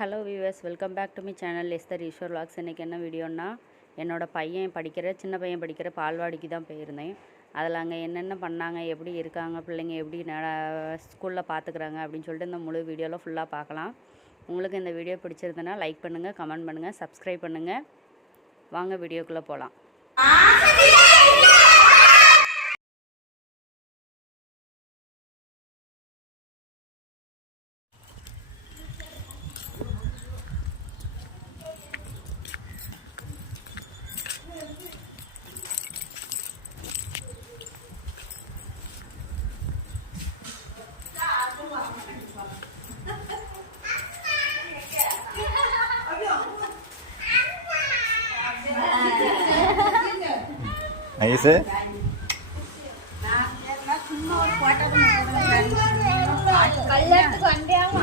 Hello viewers welcome back to me channel Esther Eswar vlogs இன்றைக்கி என்ன வீடியோன்னா என்னோடய பையன் படிக்கிற சின்ன பையன் படிக்கிற பால்வாடிக்கு தான் போயிருந்தேன். அதில் அங்கே என்னென்ன பண்ணாங்க எப்படி இருக்காங்க பிள்ளைங்க எப்படி ஸ்கூலில் பார்த்துக்குறாங்க அப்படின்னு சொல்லிட்டு இந்த முழு வீடியோவில் ஃபுல்லாக பார்க்கலாம் உங்களுக்கு இந்த வீடியோ பிடிச்சிருந்தனா லைக் பண்ணுங்கள் கமெண்ட் பண்ணுங்கள் சப்ஸ்கிரைப் பண்ணுங்கள் வாங்க வீடியோக்குள்ளே போகலாம் நைஸு. கல்யாணத்துக்கு வண்டியாமா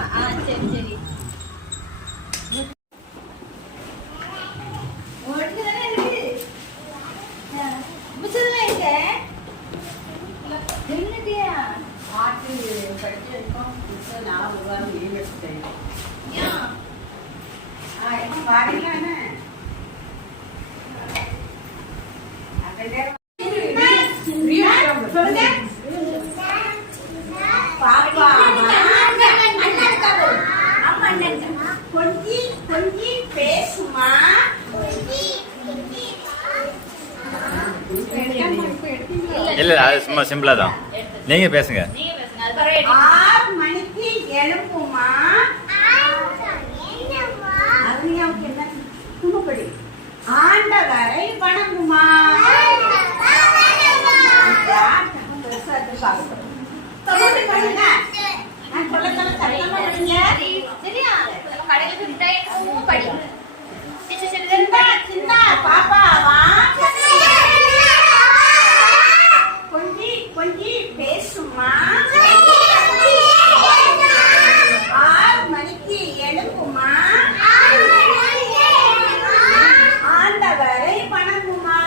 கொஞ்சி கொஞ்சி பேசுமா? இல்லை அது சும்மா சிம்பிளாக தான். நீங்க பேசுங்க. ஆறு மணிக்கு எழுப்புமா? ஆண்டவரை வணங்குமா பெருசா இருக்கு பார்க்கணும். கமெண்ட் பண்ணுங்க. நான் சொல்ல சொல்ல சத்தமா படிங்க. சரியா நம்ம கடையில போய் மிட்டாய் எடுக்கவும் படி சரி, சரி, சரி, சின்ன சின்ன பாப்பாவா கொஞ்சி கொஞ்சி பேசுமா ஆறு மணிக்கு எழுப்புமா ஆண்டவரை வணங்குமா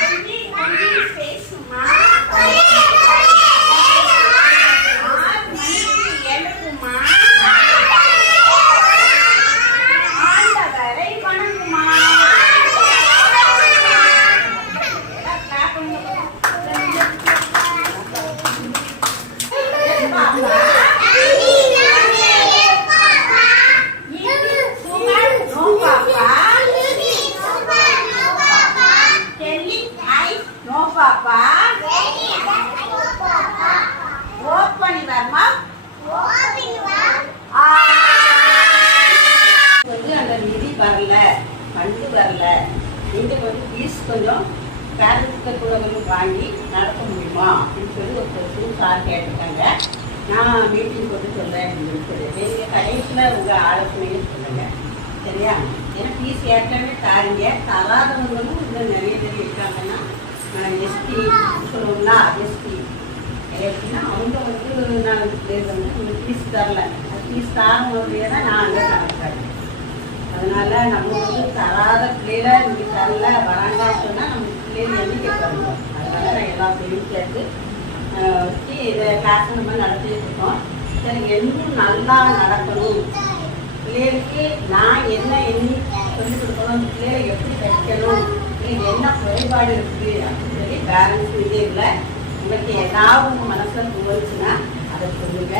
கொஞ்சி கொஞ்சி பேசுமா ஆறு மணிக்கு எழுப்புமா ஆண்டவரை வணங்குமா எல்லாம் clap பண்ணுங்க. Sugar no papa telling I no papa open your mouth வந்து அந்த நிதி வரல ஃபண்டு வரல நீங்க வந்து ஃபீஸ் கொஞ்சம் பேரண்ட்ஸ்கிட்ட கூட கொஞ்சம் வாங்கி நடத்த முடியுமா அப்படின்னு சொல்லி ஒரு கொஸ்டின் சார் கேட்டிருக்காங்க. நான் மீட்டிங் போட்டு சொல்கிறேன் அப்படின்னு சொல்லி நீங்கள் கடைசியில் உங்கள் ஆலோசனையும் சொல்லுங்கள் சரியா? ஏன்னா ஃபீஸ் ஏற்கனவே தாருங்க தராதவங்களும் இன்னும் நிறைய பேர் இருக்காங்கன்னா எஸ்டி சொல்லுவோம்னா எஸ்டி எப்படின்னா அவங்க வந்து நான் பேர் வந்து உங்களுக்கு ஃபீஸ் தரல. ஃபீஸ் தாரவங்களுடைய தான் நான் அங்கே கணக்காரு அதனால் நம்ம வந்து தராத இன்னைக்கு வராங்கன்னு சொன்னால் நம்ம பிள்ளைங்க எண்ணிக்கை வரணும் அதனால நான் எல்லா பிள்ளையும் சேர்த்து இதை கிளாஸ் நம்ம நடத்திட்டு இருக்கோம். சரி இன்னும் நல்லா நடக்கணும். பிள்ளைகளுக்கு நான் என்ன எண்ணி சொல்லிக் கொடுக்கணும்? அந்த பிள்ளைகளை எப்படி தைக்கணும் இது என்ன குறைபாடு இருக்குது அப்படின்னு சொல்லி பேரண்ட்ஸ் இதே இல்லை. உங்களுக்கு ஏதாவது உங்கள் மனசில் தோணுச்சுன்னா அதை சொல்லுங்க.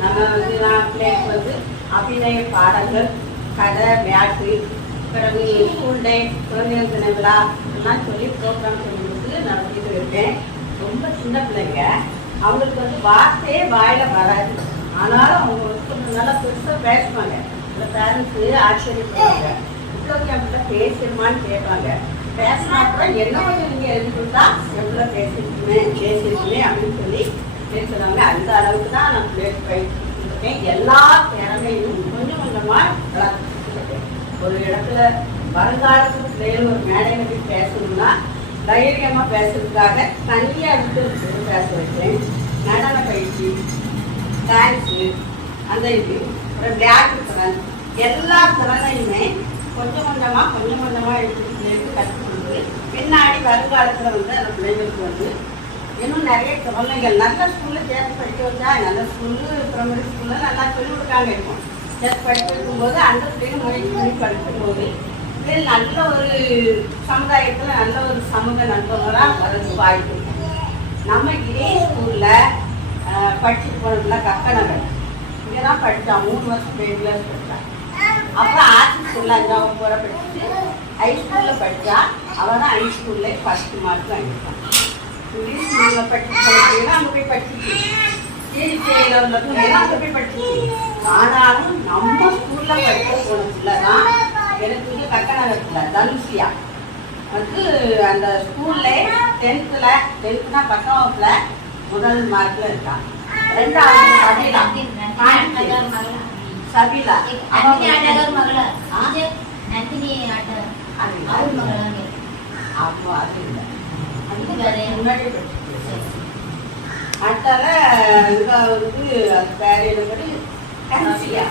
நம்ம வந்து நான் பிள்ளைகளுக்கு வந்து அபிநய பாடங்கள் கதை விளையாட்டு பிறகு ஸ்கூல் டே குழந்தைகள் தின விழா எல்லாம் சொல்லி ப்ரோக்ராம் சொல்லி கொடுத்து நடத்திட்டு இருக்கேன் ரொம்ப சின்ன பிள்ளைங்க. அவங்களுக்கு வந்து வார்த்தையே வாயில் வராது. ஆனாலும் அவங்க கொஞ்சம் நல்லா பெருசாக பேசுவாங்க. இந்த பேரண்ட்ஸு ஆச்சரியப்படுவாங்க. இவ்வளோ என்கிட்ட பேசிருமான்னு கேட்பாங்க. பேசினா கூட என்ன கொஞ்சம் நீங்கள் எழுதி கொடுத்தா எவ்வளோ பேசிருக்குமே பேசிருக்குமே அப்படின்னு சொல்லி பேசுகிறாங்க அந்த அளவுக்கு தான் நான் பிள்ளைகளுக்கு பயிற்சி கொடுத்துருக்கேன். எல்லா திறமையும் ஒரு இடத்துல வருங்காலத்துக்கு பிள்ளைகள் ஒரு மேடையில் போய் பேசணும்னா தைரியமாக பேசுறதுக்காக தனியாக விட்டு பேச வைக்கிறேன். நடன பயிற்சி டான்ஸு அந்த இது. அப்புறம் விளையாட்டு திறன். எல்லா திறனையுமே கொஞ்சம் கொஞ்சமாக கொஞ்சம் கொஞ்சமாக எடுத்து எடுத்து கற்றுக் கொடுத்து பின்னாடி வருங்காலத்தில் வந்து அந்த பிள்ளைங்களுக்கு வந்து இன்னும் நிறைய குழந்தைகள் நல்ல ஸ்கூலில் சேர்த்து படிக்க வச்சா நல்ல ஸ்கூலு பிரைமரி ஸ்கூலில் நல்லா சொல்லி கொடுக்காங்க இருக்கும் சேர்த்து படிக்க போது அந்த பிள்ளைங்க முயற்சி பண்ணி படிக்கும் போது இது நல்ல ஒரு சமுதாயத்தில் நல்ல ஒரு சமூக நண்பர்களாக வரது வாய்ப்பு நம்ம இதே ஸ்கூலில் படிச்சுட்டு போனதுல கக்கனகர் இங்கே தான் படித்தான் மூணு வருஷம் பேரில் படித்தான் அப்புறம் ஆர்ட்ஸ் ஸ்கூலில் அஞ்சாவது போகிற படிச்சுட்டு ஹை ஸ்கூலில் படித்தா அவள் தான் ஹை ஸ்கூலில் ஃபஸ்ட்டு மார்க் வாங்கிட்டான் இங்கிலீஷ் ஸ்கூலில் படிச்சு போனீங்கன்னா அங்கே போய் படிச்சுட்டு ஆனாலும் நம்ம ஸ்கூல்ல படிக்க போன பிள்ளை தான் எனக்கு கக்கநகர் பிள்ளை தனுஷியா. வந்து அந்த ஸ்கூல்ல டென்த்தில் டென்த்னா பத்தாம் வகுப்புல முதல் மார்க்ல இருக்கான் ரெண்டாவது சபீலா. சபீலா. அப்போ அது இல்லை. அது அடுத்தால இங்க வந்து அது பேர் என்னபடி? கன்சியா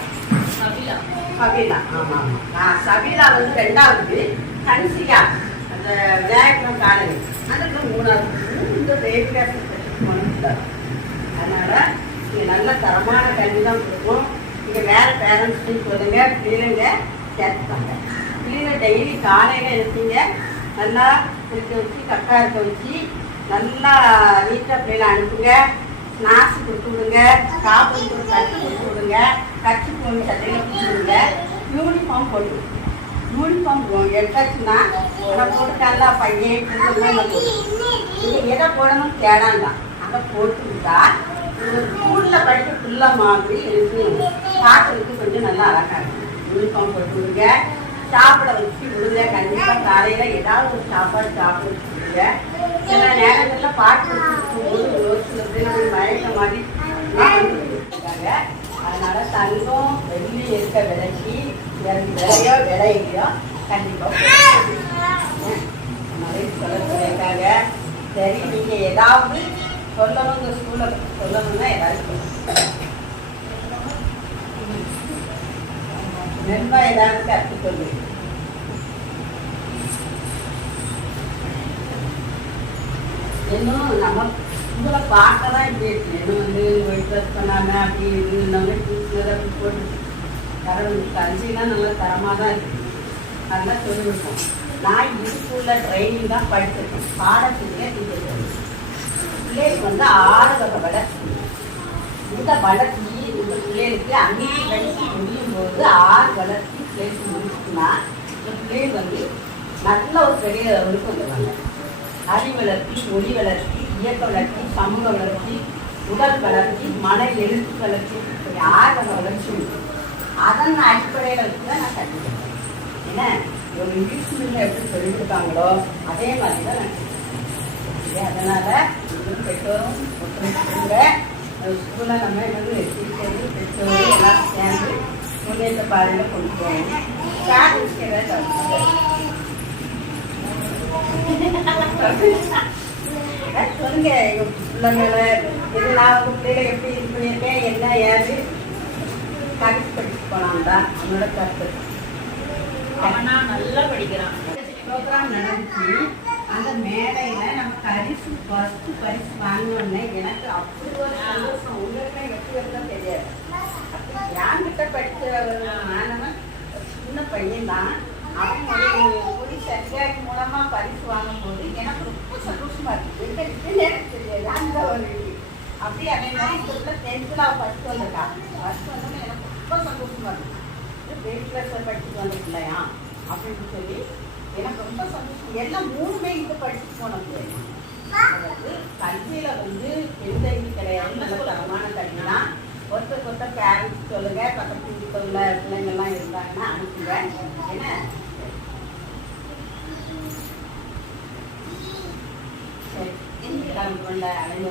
சபீலா. ஆமா ஆமா. நான் சபீலா வந்து ரெண்டாவது. கன்சியா. அந்த விநாயகபுரம் காலனி. அதுக்கு மூணாவது. இந்த ரேபிகாஸ் அதனால இங்க நல்ல தரமான கல்வி தான் கொடுக்கும். இங்க வேற பேரண்ட்ஸ் சொல்லுங்க பிள்ளைங்க சேர்த்துப்பாங்க பிள்ளைங்க டெய்லி காலையில எடுத்தீங்க நல்லா இருக்க வச்சு கக்கா இருக்க வச்சு நல்லா நீட்டாக பிள்ளைகளை அனுப்புங்க. ஸ்நாக்ஸ் கொடுத்து விடுங்க. காப்பி கூட கட்டு கொடுத்து விடுங்க. கட்சி போன சட்டையில் கொடுத்து விடுங்க. யூனிஃபார்ம் போட்டு யூனிஃபார்ம் எடுத்தாச்சுன்னா அதை போட்டுட்டாங்களா பையன் பொண்ணுலாம் எதை போடணும் தேடாந்தான் அதை போட்டு விட்டா ஸ்கூலில் படிக்க பிள்ளை மாதிரி இருக்கு பார்க்கறதுக்கு கொஞ்சம் நல்லா அழகாக இருக்கும். யூனிஃபார்ம் போட்டு விடுங்க. சாப்பிட வச்சு விடுங்க. கண்டிப்பாக காலையில் ஏதாவது ஒரு சாப்பாடு சாப்பிட வச்சு விடுங்க சில நேரங்களில் பாட்டு வச்சுருக்கும்போது ஒரு சில பேர் மயக்க மாதிரி எல்லாம் வந்துட்டு இருக்காங்க அதனால தங்கம் வெள்ளி இருக்க விலைக்கு விலையோ விலையிலையோ கண்டிப்பாக நிறைய சொல்ல சொல்லியிருக்காங்க சரி நீங்கள் ஏதாவது சொல்லணும் இந்த ஸ்கூல்ல சொல்லணும்னா ஏதாவது சொல்லுங்க. நண்பா ஏதாவது கற்று சொல்லு இன்னும் நம்ம உங்களை பார்க்க தான் இப்படி இருக்கு. வந்து ஒயிட் ட்ரெஸ் பண்ணாமல் அப்படி இது நம்ம அப்படி போட்டு தரம் கஞ்சிலாம் நல்லா தரமாக தான் இருக்குது அதெல்லாம் சொல்லி நான் இது ஸ்கூலில் ட்ரைனிங் தான் படிச்சிருக்கேன். பாடத்துலேயே டீச்சர் பிள்ளைகளுக்கு வந்து ஆறு வளர்ச்சி. இந்த வளர்ச்சி இந்த பிள்ளைகளுக்கு அங்கேயே படிச்சு முடியும் போது ஆறு வளர்ச்சி பிள்ளைகளுக்கு முடிச்சுன்னா இந்த பிள்ளைகள் வந்து நல்ல ஒரு பெரிய லெவலுக்கு வந்துடுவாங்க. அறிவு வளர்ச்சி மொழி வளர்ச்சி. இயக்க வளர்ச்சி சமூக வளர்ச்சி உடல் வளர்ச்சி மன எழுத்து வளர்ச்சி இப்படி ஆறு வளர்ச்சி உண்டு அதன் அடிப்படையில் வச்சு தான் நான் கற்றுக்கிட்டேன். ஏன்னா ஒரு இங்கிலீஷ் மீடியம் எப்படி சொல்லியிருக்காங்களோ அதே மாதிரி தான் நான் அதனால பெற்றோரும் ஒற்றுமைங்க ஸ்கூலில் நம்ம என்னது டீச்சர் பெற்றோரும் எல்லாம் சேர்ந்து முன்னேற்ற பாதையில் கொண்டு போகணும். பேரண்ட்ஸ்க்கு ஏதாவது சொல்லுங்க எங்க பிள்ளைங்கள? இது நான் உங்க பிள்ளைகளை எப்படி இது பண்ணியிருக்கேன் என்ன ஏது? கருத்து படிச்சுட்டு போனான் தான் அவனோட கருத்து. அவனா நல்லா படிக்கிறான். ப்ரோக்ராம் நடந்துச்சு அந்த மேடையில நம்ம பரிசு ஃபர்ஸ்ட் பரிசு வாங்கினோடனே எனக்கு அப்படி ஒரு சந்தோஷம். உங்களுக்கு எப்படி இருந்தால் தெரியாது. என்கிட்ட படிச்ச ஒரு மாணவன்? சின்ன பையன் தான். அவன் ஒரு போலீஸ் அதிகாரி மூலமா பரிசு வாங்கும் அந்த ஒரு இது. அப்படி அதே மாதிரி இந்த டென்த்தில் அவள் ஃபஸ்ட் வந்திருக்கா ஃபஸ்ட் வந்தோடனே எனக்கு ரொம்ப சந்தோஷமா இருக்கு பேஸ் கிளாஸில் படிச்சுட்டு வந்த பிள்ளையா அப்படின்னு சொல்லி எனக்கு ரொம்ப சந்தோஷம் எல்லாம் மூணுமே இங்கே படிச்சுட்டு போன பிள்ளைங்க அதாவது கல்வியில வந்து எந்த கிடையாது நல்ல தரமான கல்வி தான் ஒருத்தருக்கு ஒருத்தர் பேரண்ட்ஸ் சொல்லுங்க பக்கத்து வீட்டில் உள்ள பிள்ளைங்கள்லாம் இருந்தாங்கன்னா அனுப்புங்க என்ன ఎకాలం రెండు